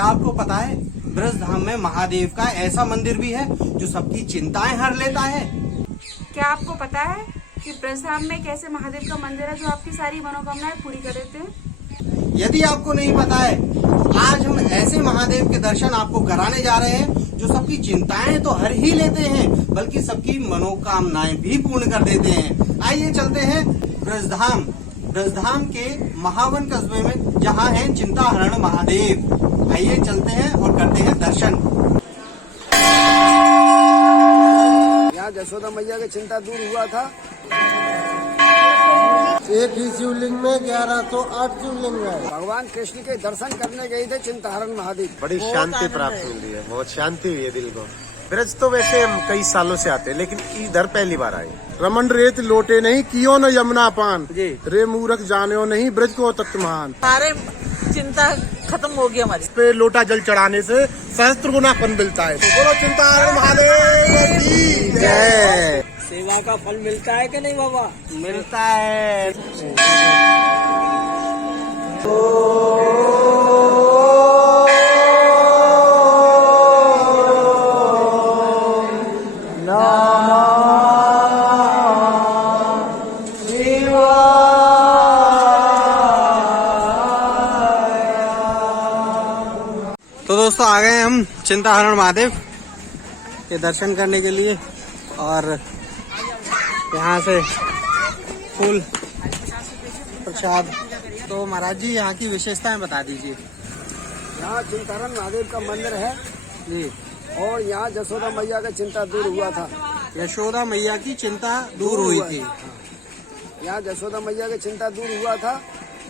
क्या आपको पता है ब्रजधाम में महादेव का ऐसा मंदिर भी है जो सबकी चिंताएं हर लेता है? क्या आपको पता है कि ब्रजधाम में एक ऐसे महादेव का मंदिर है जो आपकी सारी मनोकामनाएं पूरी कर देते हैं? यदि आपको नहीं पता है, आज हम ऐसे महादेव के दर्शन आपको कराने जा रहे हैं जो सबकी चिंताएं तो हर ही लेते हैं बल्कि सबकी मनोकामनाएं भी पूर्ण कर देते हैं। आइए चलते हैं ब्रजधाम के महावन कस्बे में, जहां है चिंताहरण महादेव। आइए चलते हैं और करते हैं दर्शन। यहाँ यशोदा मैया की चिंता दूर हुआ था। एक ही शिवलिंग में 1108 शिवलिंग है। भगवान कृष्ण के दर्शन करने गए थे चिंताहरण महादेव। बड़ी शांति प्राप्त मिल रही है, बहुत शांति हुई है दिल को। ब्रज तो वैसे हम कई सालों से आते हैं, लेकिन इधर पहली बार आए। रमन रेत लोटे नहीं, कियो न यमुना पान जी। रे मूर्ख जाने नहीं, ब्रज को तत्वमान। सारे चिंता खत्म हो गई हमारी। इस पे लोटा जल चढ़ाने से सहस्त्र गुना फल मिलता है। तो बोलो चिंताहरण महादेव की जय। सेवा का फल मिलता है कि नहीं बाबा? मिलता है। तो दोस्तों आ गए हम चिंताहरण महादेव के दर्शन करने के लिए, और यहाँ से फूल प्रसाद। तो महाराज जी यहाँ की विशेषताएं बता दीजिए। यहाँ चिंताहरण महादेव का मंदिर है जी। और यहाँ यशोदा मैया का चिंता दूर हुआ था। यशोदा मैया की चिंता दूर हुई थी। यहाँ यशोदा मैया की चिंता दूर हुआ था।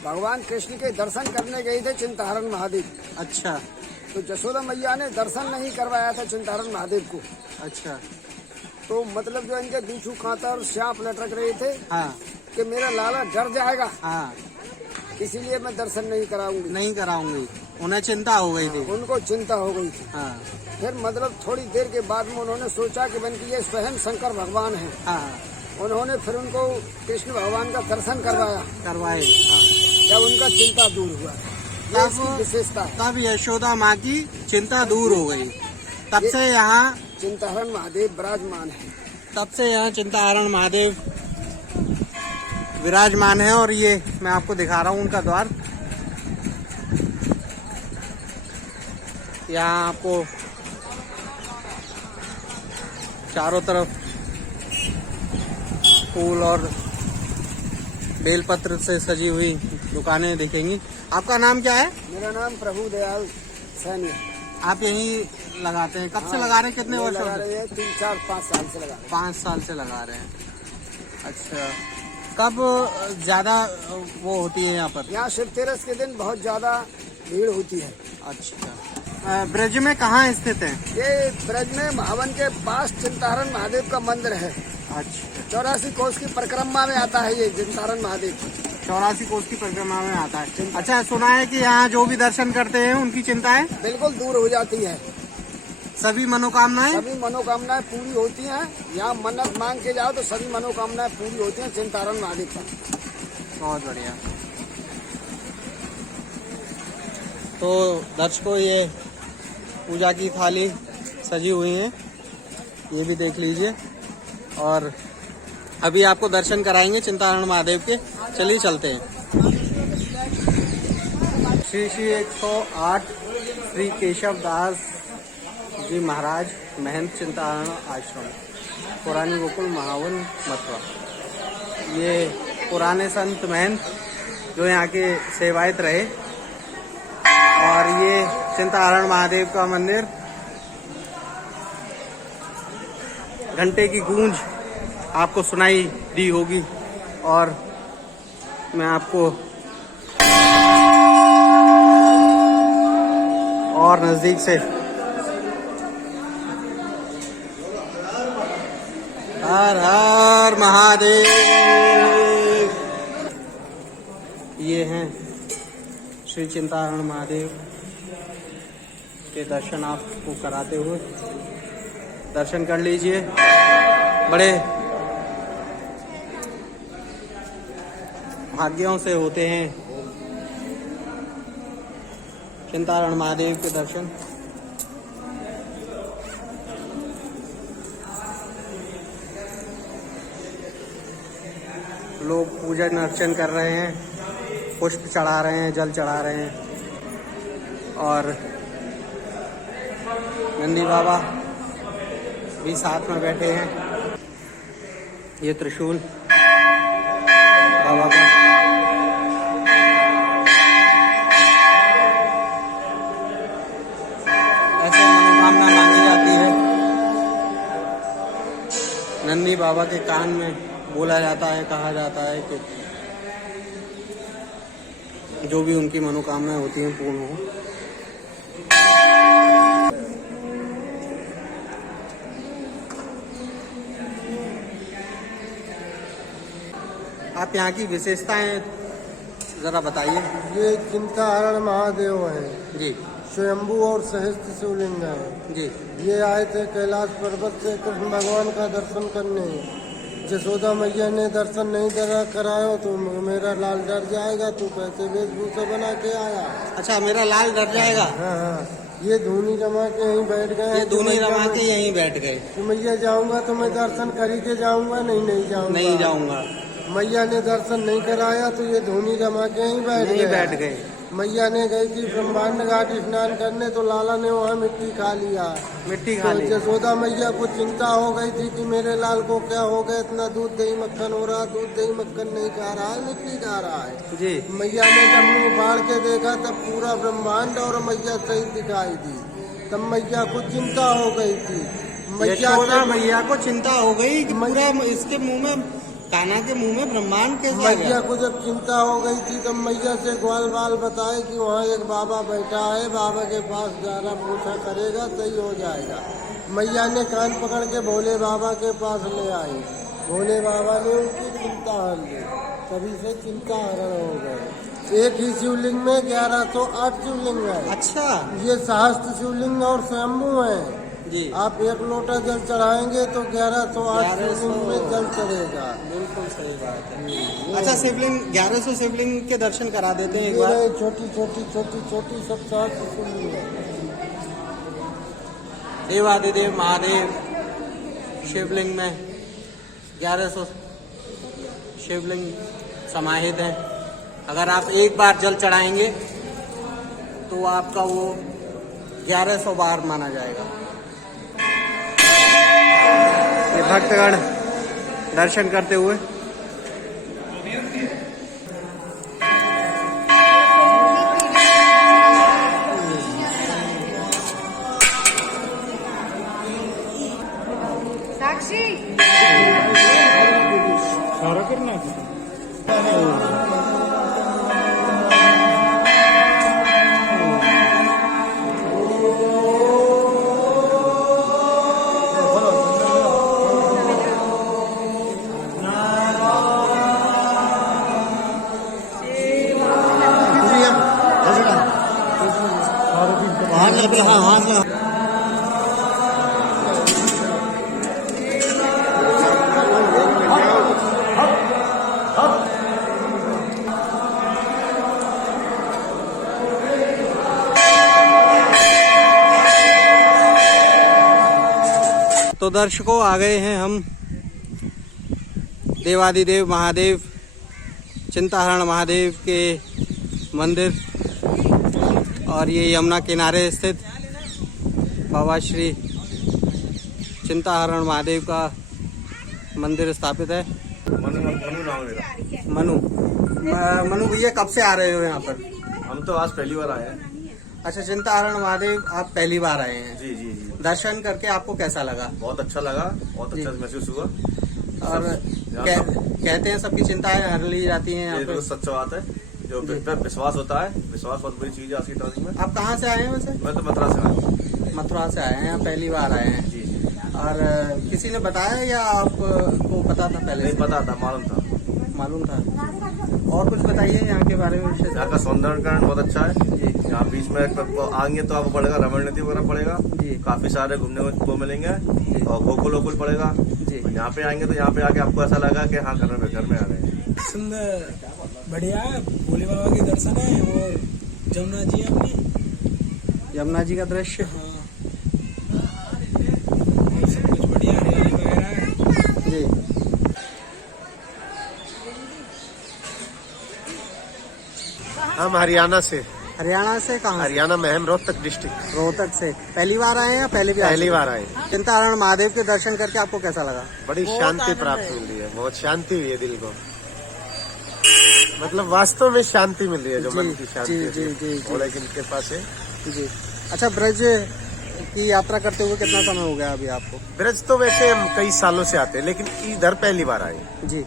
भगवान कृष्ण के दर्शन करने गए थे चिंताहरण महादेव। अच्छा तो यशोदा मैया ने दर्शन नहीं करवाया था चिंताहरण महादेव को। अच्छा। तो मतलब जो इनके बीचू कांता और सांप लटक रहे थे हाँ कि मेरा लाला डर जाएगा, हाँ, इसीलिए मैं दर्शन नहीं कराऊंगी। नहीं कराऊंगी। उन्हें चिंता हो गई थी। उनको चिंता हो गई थी। हाँ फिर मतलब थोड़ी देर के बाद में उन्होंने सोचा कि बन की ये स्वयं शंकर भगवान है। हाँ उन्होंने फिर उनको कृष्ण भगवान का दर्शन करवाया। करवाए। हाँ। जब उनका चिंता दूर हुआ, ये इसकी विशेषता है। तब यशोदा माँ की चिंता दूर हो गई। तब से यहाँ चिंताहरण महादेव विराजमान है। तब से यहाँ चिंताहरण महादेव विराजमान है। और ये मैं आपको दिखा रहा हूँ उनका द्वार। यहाँ आपको चारों तरफ फूल और बेलपत्र से सजी हुई दुकानें दिखेंगी। आपका नाम क्या है? मेरा नाम प्रभु दयाल सैनी है। आप यहीं लगाते हैं? कब से लगा रहे हैं? कितने ये वर्षों लगा से? रहे हैं 3, 4, 5 साल से लगा रहे 5 साल से लगा रहे हैं। अच्छा, कब ज्यादा वो होती है यहाँ पर? हैं। यहाँ शिवतेरस के दिन बहुत ज्यादा भीड़ होती है। अच्छा। ब्रज में कहाँ स्थित है? ये ब्रज में महावन के पास चिंताहरण महादेव का मंदिर है। अच्छा। 84 कोस की परिक्रमा में आता है ये चिंताहरण महादेव। 84 कोस की परिक्रमा में आता है। अच्छा, सुना है कि यहाँ जो भी दर्शन करते हैं उनकी चिंताएं बिल्कुल दूर हो जाती है। सभी मनोकामनाएं सभी मनोकामनाएं पूरी होती हैं। यहाँ मन्नत मांग के जाओ तो सभी मनोकामनाएं पूरी होती हैं चिंताहरण महादेव का। बहुत बढ़िया। तो दर्शकों, ये पूजा की थाली सजी हुई है, ये भी देख लीजिए। और अभी आपको दर्शन कराएंगे चिंताहरण महादेव के। चलिए चलते हैं। श्री 108 श्री केशव दास जी महाराज महंत चिंताहरण आश्रम, पुरानी गोकुल महावन मथुरा। ये पुराने संत महंत जो यहाँ के सेवायत रहे। और ये चिंताहरण महादेव का मंदिर, घंटे की गूंज आपको सुनाई दी होगी। और मैं आपको और नजदीक से हर हर महादेव, ये हैं श्री चिंताहरण महादेव के दर्शन आपको कराते हुए। दर्शन कर लीजिए। बड़े भाग्यों से होते हैं चिंताहरण महादेव के दर्शन। लोग पूजन अर्चन कर रहे हैं, पुष्प चढ़ा रहे हैं, जल चढ़ा रहे हैं। और नंदी बाबा भी साथ में बैठे हैं। ये त्रिशूल बाबा का। ऐसे मनोकामना मांगी जाती है। नंदी बाबा के कान में बोला जाता है, कहा जाता है कि जो भी उनकी मनोकामनाएं होती हैं पूर्ण हो। आप यहाँ की विशेषताएं जरा बताइए। ये चिंताहरण महादेव हैं, जी स्वयंभू और सहस्त्र शिवलिंग है। जी। ये आए थे कैलाश पर्वत से कृष्ण भगवान का दर्शन करने। यशोदा मैया ने दर्शन नहीं कराया तो मेरा लाल डर जाएगा, तू कैसे वेशभूषा बना के आया। अच्छा, मेरा लाल डर जाएगा। हाँ हाँ, ये धूनी रमा के यहीं बैठ गए। ये धूनी रमा के यहीं बैठ गए कि मैया जाऊंगा तो मैं दर्शन करी के जाऊंगा, नहीं जाऊंगा, नहीं जाऊंगा। मैया ने दर्शन नहीं कराया तो ये धूनी रमा के यहीं बैठ गए। मैया ने गई थी ब्रह्मांड घाट स्नान करने तो लाला ने वहाँ मिट्टी खा लिया। मिट्टी खा तो ली। यशोदा मैया को चिंता हो गई थी कि मेरे लाल को क्या हो गया, इतना दूध दही मक्खन हो रहा, दूध दही मक्खन नहीं खा रहा है, मिट्टी खा रहा है। जी। मैया ने जब मुँह फाड़ के देखा तब पूरा ब्रह्मांड और मैया सही दिखाई दी। तब मैया को चिंता हो गई थी। यशोदा मैया को चिंता हो गई कि पूरा इसके मुंह में, कान्हा के मुंह में ब्रह्मांड कैसे आ गया? मैया को जब चिंता हो गई थी तब मैया से ग्वाल बाल बताए कि वहाँ एक बाबा बैठा है, बाबा के पास जाना, पूछा करेगा सही हो जाएगा। मैया ने कान पकड़ के भोले बाबा के पास ले आई। भोले बाबा ने उनकी चिंता हर ली, तभी से चिंता हरण हो गए। एक ही शिवलिंग में 1108 शिवलिंग है। अच्छा। ये सहस्त्र शिवलिंग और स्वयंभू है। जी। आप एक लोटा जल चढ़ाएंगे तो 1108 शिवलिंग में जल चढ़ेगा। बिल्कुल सही बात है। अच्छा, शिवलिंग 1100 शिवलिंग के दर्शन करा देते हैं एक बार। छोटी छोटी छोटी छोटी सब सहस्त्र शिवलिंग है। देवादिदेव महादेव शिवलिंग में 1100 शिवलिंग समाहित है। अगर आप एक बार जल चढ़ाएंगे तो आपका वो 1100 बार माना जाएगा। ये भक्तगण दर्शन करते हुए साक्षी तो दर्शकों, आ गए हैं हम देवादिदेव महादेव चिंताहरण महादेव के मंदिर, और ये यमुना किनारे स्थित बाबा श्री चिंताहरण महादेव का मंदिर स्थापित है। मनु भैया, कब से आ रहे हो यहाँ पर? हम तो आज पहली बार आए हैं। अच्छा, चिंताहरण महादेव आप पहली बार आए हैं? जी जी जी। दर्शन करके आपको कैसा लगा? बहुत अच्छा लगा, बहुत अच्छा महसूस हुआ। और कहते हैं सबकी चिंताएं हर ली जाती हैं यहाँ ये पे। तो सच्चा बात है, जो पे विश्वास होता है, विश्वास बहुत बड़ी चीज है आज की तारीख में। आप कहाँ से आए हैं वैसे? मैं तो मथुरा से आया हूँ। मथुरा से आए हैं, यहाँ पहली बार आए हैं। जी जी। और किसी ने बताया या आपको पता था पहले नहीं से? पता था, मालूम था। मालूम था। और कुछ बताइए यहाँ के बारे में विशेष। यहाँ का सौंदर्यकरण बहुत अच्छा है। जी। यहाँ बीच में आएंगे तो आपको पड़ेगा रमण नदी वगैरह पड़ेगा। जी। काफी सारे घूमने को मिलेंगे। जी। और गोकुल वोकुल पड़ेगा। जी। और यहाँ पे आएंगे तो यहाँ पे आके आपको ऐसा लगा कि हाँ घर में आ गए। सुंदर बढ़िया है, भोले बाबा के दर्शन है और जमुना जी अपनी यमुना जी का दृश्य। जी। हम हरियाणा से, हरियाणा से कहाँ से? हरियाणा में हम रोहतक डिस्ट्रिक्ट। रोहतक से। पहली बार आए हैं या पहले भी आए पहली थे? बार आए। चिंताहरण महादेव के दर्शन करके आपको कैसा लगा? बड़ी शांति प्राप्त मिल रही है, बहुत शांति हुई है दिल को। मतलब वास्तव में शांति मिल रही है, जो जी, मन की शांति जी, है, जी, जी, जी। भोले की कृपा से। जी। अच्छा, ब्रज की यात्रा करते हुए कितना समय हो गया अभी आपको? ब्रज तो वैसे हम कई सालों से आते हैं, लेकिन इधर पहली बार आए। जी।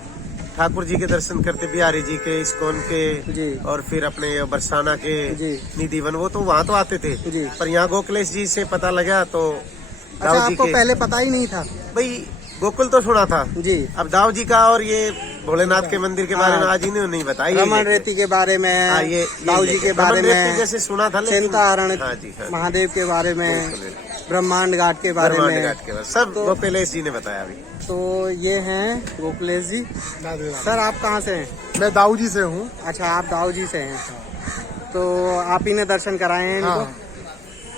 ठाकुर जी के दर्शन करते, बिहारी जी के, इस्कॉन के, जी। और फिर अपने बरसाना के, जी। निधिवन, वो तो वहाँ तो आते थे। जी। पर यहाँ गोखलेश जी से पता लगा तो अच्छा, दाऊ जी आपको के, पहले पता ही नहीं था? भाई गोकुल तो सुना था। जी। अब दाऊ जी का और ये भोलेनाथ के मंदिर के बारे में आज इन्होंने नहीं बताया। रमन रेती के बारे में, हाँ, ये दाऊ जी के बारे रमन रेती में, जैसे सुना था, लेकिन चिंताहरण हाँ जी, हाँ। महादेव के बारे में, बिल्कुल। ब्रह्मांड घाट के बारे ब्रह्मांड में, घाट के बारे सब तो- गोपेलेश जी ने बताया अभी। तो ये हैं गोखलेश जी। सर, आप कहाँ से हैं? मैं दाऊ जी से हूँ। अच्छा, आप दाऊ जी से हैं। तो आप ही ने दर्शन कराए हैं इनको? हाँ,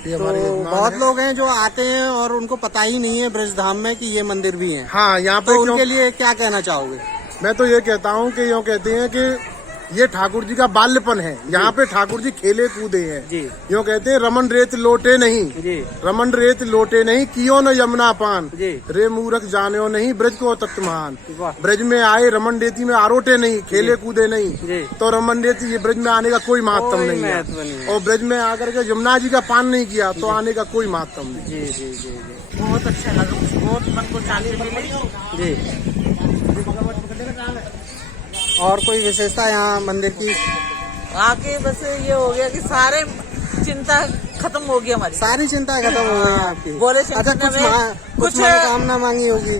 ये तो हमारे यजमान बहुत हैं। लोग हैं जो आते हैं और उनको पता ही नहीं है ब्रजधाम में कि ये मंदिर भी है। हाँ, यहाँ पे तो क्यों- उनके लिए क्या कहना चाहोगे? मैं तो ये कहता हूँ कि यूँ कहते हैं कि ये ठाकुर जी का बाल्यपन है। यहाँ पे ठाकुर जी खेले कूदे हैं। जी। यूँ कहते हैं रमन रेत लोटे नहीं, जी। रमन रेत लोटे नहीं, कियो न यमुना पान, जी। रे मूरख जाने नहीं, ब्रज को तत्व महान। वाह। ब्रज में आए रमन रेती में आरोटे नहीं, खेले कूदे नहीं, जी। तो रमन रेती ये ब्रज में आने का कोई महत्व कोई नहीं महत्व नहीं है। है। और ब्रज में आकर के यमुना जी का पान नहीं किया तो आने का कोई महत्व नहीं। जी जी जी जी बहुत अच्छा लगा, बहुत मन को शांति मिली। जी। और कोई विशेषता यहाँ मंदिर की? आके बस ये हो गया कि सारे चिंता खत्म हो गई हमारी। सारी चिंता खत्म हो गई है आपकी। बोले शंकर अच्छा, ने कुछ कुछ मनोकामना मांगी होगी?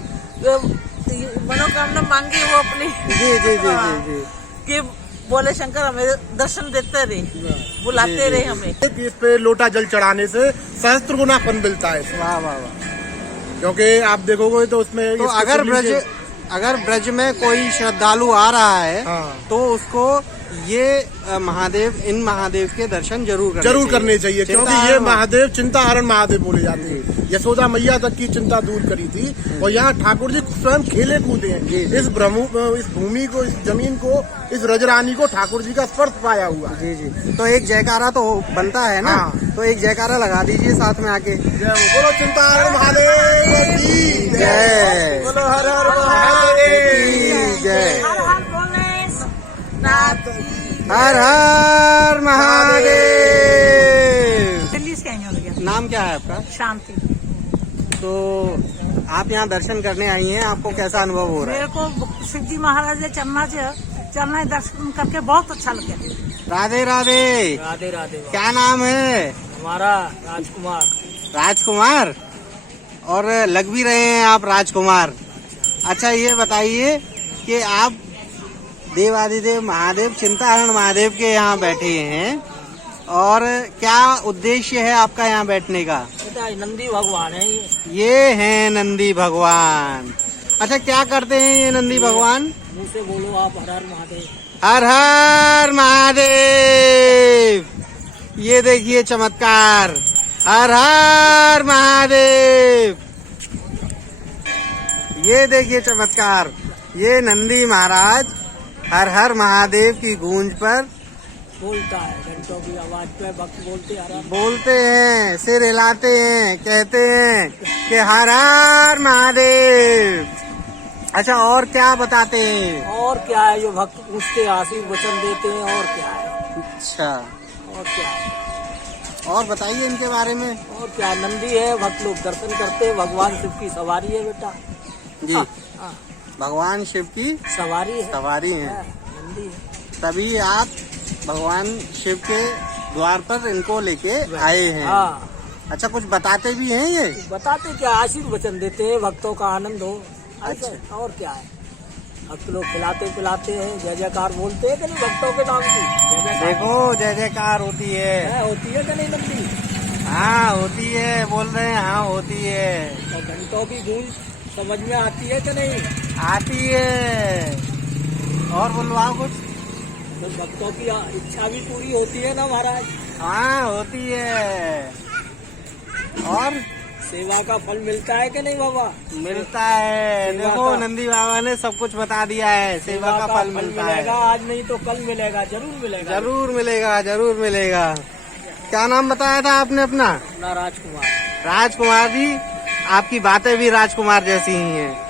मनोकामना मांगी वो अपनी जी जी जी जी जी। कि बोले शंकर हमें दर्शन देते रहे, बुलाते रहे हमें। इस पे लोटा जल चढ़ाने से सहस्त्र गुना फल मिलता है, वाह वाह वाह। क्योंकि आप देखोगे तो उसमें तो इसके अगर शिवलिंग ब्रज के- अगर ब्रज में कोई श्रद्धालु आ रहा है, हाँ। तो उसको ये इन महादेव के दर्शन जरूर करने चाहिए, क्योंकि ये महादेव चिंताहरण महादेव बोले जाते हैं। यशोदा मैया तक की चिंता दूर करी थी, और यहाँ ठाकुर जी स्वयं खेले कूदे हैं। जी, जी। इस भूमि को, इस जमीन को, इस रजरानी को ठाकुर जी का स्पर्श पाया हुआ है। जी जी। तो एक जयकारा तो बनता है ना? हाँ। तो एक जयकारा लगा दीजिए साथ में आके। बोलो चिंताहरण महादेव की जय। बोलो हर हर महादेव की जय। हर हर हर महादेव। दिल्ली से आई हूँ। नाम क्या है आपका? शांति। तो आप यहाँ दर्शन करने आई हैं, आपको कैसा अनुभव हो रहा है? मेरे को शिव जी महाराज के चलना दर्शन करके बहुत अच्छा लगे। राधे राधे। राधे राधे। क्या नाम है? हमारा राजकुमार। राजकुमार? और लग भी रहे हैं आप राजकुमार। अच्छा, ये बताइए कि आप देवादिदेव महादेव चिंताहरण महादेव के यहाँ बैठे हैं, और क्या उद्देश्य है आपका यहाँ बैठने का? नंदी भगवान है ये हैं नंदी भगवान। अच्छा, क्या करते हैं ये नंदी भगवान? मुँह से बोलो आप हर हर महादेव। हर हर महादेव। ये देखिए चमत्कार, हर हर महादेव। ये देखिए चमत्कार, ये नंदी महाराज हर हर महादेव की गूंज पर बोलता है, घंटों की आवाज पे भक्त बोलते हैं, सिर हिलाते हैं, कहते हैं कि हर हर महादेव। अच्छा, और क्या बताते हैं? और क्या है, जो भक्त पूछते आशीष वचन देते हैं, और क्या है? अच्छा, और क्या है? और बताइए इनके बारे में। और क्या, नंदी है, भक्त लोग दर्शन करते हैं, भगवान शिव की सवारी है बेटा। जी, हाँ, भगवान शिव की सवारी है, सवारी है, नंदी है। तभी आप भगवान शिव के द्वार पर इनको लेके आए हैं। हाँ, अच्छा, कुछ बताते भी हैं ये? बताते क्या, आशीष वचन देते हैं, भक्तों का आनंद हो। अच्छा। और क्या है, भक्त लोग खिलाते पिलाते हैं, जय जयकार बोलते हैं कि नहीं भक्तों के नाम की? जय जयकार देखो, जय जयकार होती है। होती है कि नहीं नंदी? हाँ होती है, बोल रहे हैं, हाँ होती है। और घंटों की गूंज समझ में आती है कि नहीं? आती है। और बोलवाओ कुछ। तो भक्तों की इच्छा भी पूरी होती है ना महाराज। हाँ होती है। और सेवा का फल मिलता है कि नहीं बाबा? मिलता है। सेवा देखो का- नंदी बाबा ने सब कुछ बता दिया है। सेवा का फल मिलता मिलेगा, है। आज नहीं तो कल मिलेगा, जरूर मिलेगा। जरूर मिलेगा, जरूर मिलेगा। क्या नाम बताया था आपने अपना? अपना राजकुमार। राजकुमार जी, आपकी बातें भी राजकुमार जैसी ही हैं।